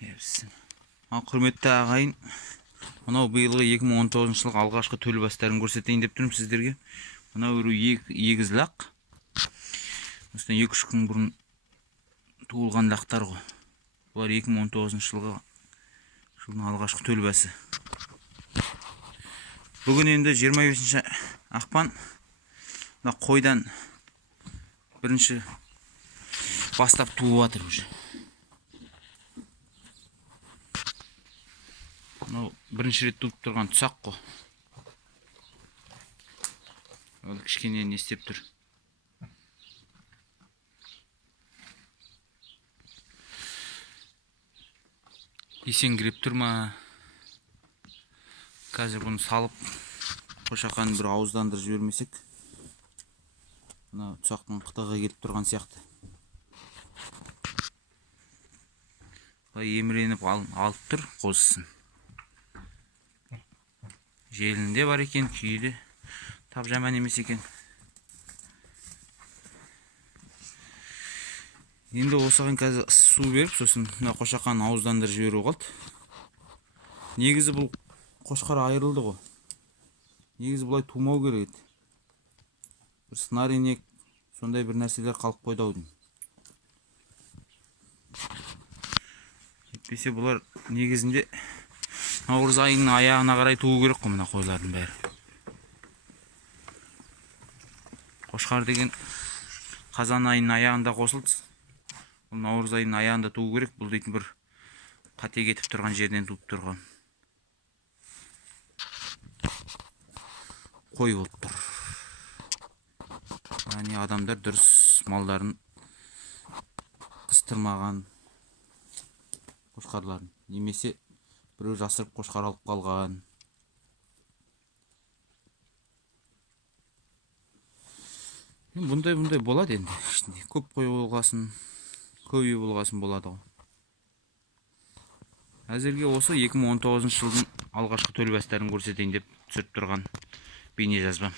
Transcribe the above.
Құрметті ағайын, мынау биылғы 2019 жылғы алғашқы төл бастарын көрсетейін деп тұрмын сіздерге. Мынау егіз лақ. Осыдан 2-3 күн бұрын туылған лақтар ғой. Бұлар 2019 жылдың алғашқы төл басы. Бүгін енді 25 ақпан. Қойдан бірінші бастап туып жатыр уже. Мынау бірінші рет туып тұрған тұсақ қой. Ол кішкене не істеп тұр. Есеңгіреп тұр ма? Қазір бұны салып қошақанын бір ауыздандырып жібермесек, мына тұсақтың қытығы келіп тұрған сияқты. Еміреніп алып тұр қозысын. Желінде бар екен, күйді тап жаман емес екен. Енді осыған қазір су беріп, сосын мына қошақанын ауыздандырып жіберу қалды. Негізі бұл қошқар айырылды ғой. Негізі бұлай тумау керек еді. Бір снаринек, сондай бір нәрселер қалып қойды аудың. Жетпесе бұлар негізінде наурыз айының аяғына қарай туу керек қой, мына қойлардың бәрі. Қошқар деген қазан айының аяғында қосылды. Бұл наурыз айының аяғында туу керек. Бұл дейтін бір қате кетіп тұрған жерден туып тұрған қой болып тұр. Яғни адамдар дұрыс малдарын қыстырмаған қошқарларын, немесе біреу жасырып қошқар алып қалған. Бұндай болады енді. Көп қой болғасын, көп үй болғасын болады ғой. Әзірге осы 2019 жылдың алғашқы төл бастарын көрсетейін деп түсіріп тұрған бейне жазбам.